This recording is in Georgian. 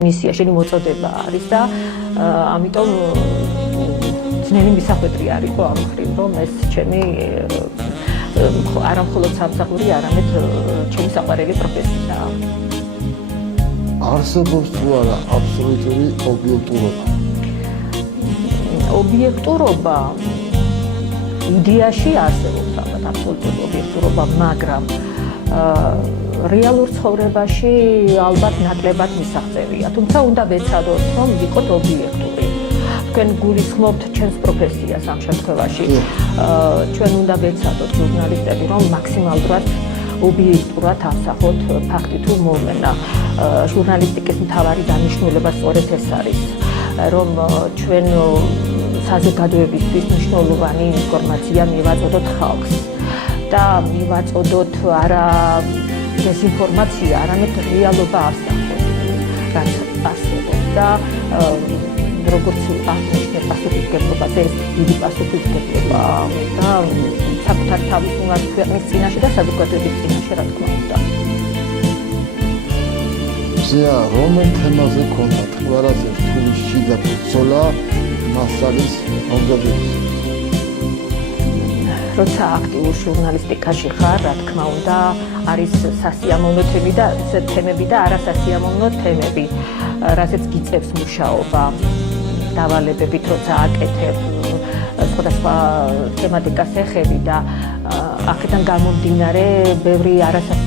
მისია შენი მოწოდება არის და ამიტომ ძნელი მისახვედრი არ იყო ამ მხრივ რომ ეს ჩემი არა მხოლოდ სამსახური არამედ ჩემი საყვარელი პროფესიაა. არსებობს თუ არა აბსოლუტური ობიექტურობა? ობიექტურობა იდეაში არსებობს ალბათ აბსოლუტური ობიექტურობა, მაგრამ რეალურ ცხოვრებაში ალბათ ნაკლებად მისაღწევია. თუმცა უნდა ვეცადოთ, რომ ვიყოთ ობიექტური. თქვენ გულისხმობთ ჩემს პროფესიას ამ შემთხვევაში. ჩვენ უნდა ვეცადოთ ჟურნალისტები, რომ მაქსიმალურად ობიექტურად ავსახოთ ფაქტი თუ მოვლენა. ჟურნალისტიკის მთავარი დანიშნულება სწორედ ეს არის, რომ ჩვენ საზოგადოებისთვის მნიშვნელოვანი ინფორმაცია მივაწოდოთ ხალხს. და მივაწოდოთ არა დეзинფორმაცია, არამედ რეალობა ავსახოთ, რაც არსებობს და როგორც აღნიშნე პასუხისმგებლობაზე ეს დიდი პასუხისმგებლობა და საკუთარ თავის მიმართ ქვეყნის წინაშე და საზოგადოების წინაშე რა თქმა უნდა. ზია რომელ თემაზე ქონდა ყველაზე რთული შიდა ბრძოლა მასალის მომზადების? როცა აქტიურ ჟურნალისტიკაში ხარ, რა თქმა უნდა, არის სასიამოვნო თემები და არასასიამოვნო თემები, რასაც გიწევს მუშაობა. დავალებებით როცა აკეთებ სხვადასხვა თემატიკას ეხები და აქედან გამომდინარე ბევრი არასასიამოვნო